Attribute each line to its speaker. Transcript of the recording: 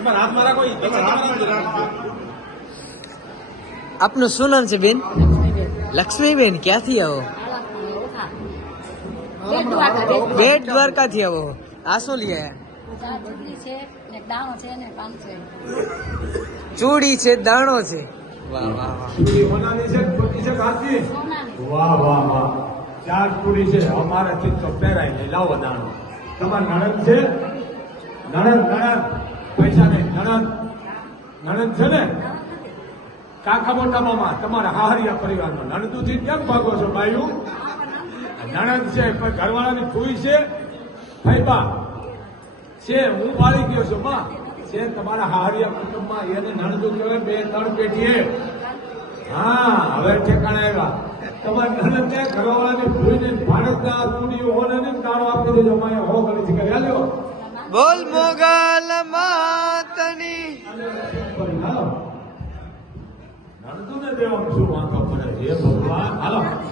Speaker 1: આપનું શું નામ છે બેન? લક્ષ્મીબેન. ક્યાંથી આવો? બેટ દ્વારકાથી આવો. આ શું લઈ આવ્યા? ચૂડી છે, દાણો છે. વાહ વાહ
Speaker 2: વાહ વાહ વાહ. 4 ચૂડી છે અમારાથી તો પહેરાય નહીં. લાવો દાણો. તમારા નણંદ છે? નણંદ પૈસા નહીં. નણંદ છે ને? કાકા મોટા મામા તમારા હાહરિયા પરિવારનો નણંદુથી કેમ ભાગો છો બાયું? નણંદ છે પણ ઘરવાળાની ફૂઈ છે, ફૈબા છે. હું વાળી ગયો છું માં છે તમારા હાહરિયા કુટુંબમાં. એને નણંદુ કહેવાય. 2-3 પેઢીએ. હા હવે ઠેકાણે આવ્યા. તમારા નણંદ છે ઘરવાળાની ફૂઈને ભારતના ચૂડીઓ હોને ને દાણો આપી દેજો. માએ હો કરી છે કે લ્યો.
Speaker 1: બોલ મોગલ માતની.
Speaker 2: નણંદુને દેવાનું શું વાંધો પડે? હે ભગવાન. હાલો.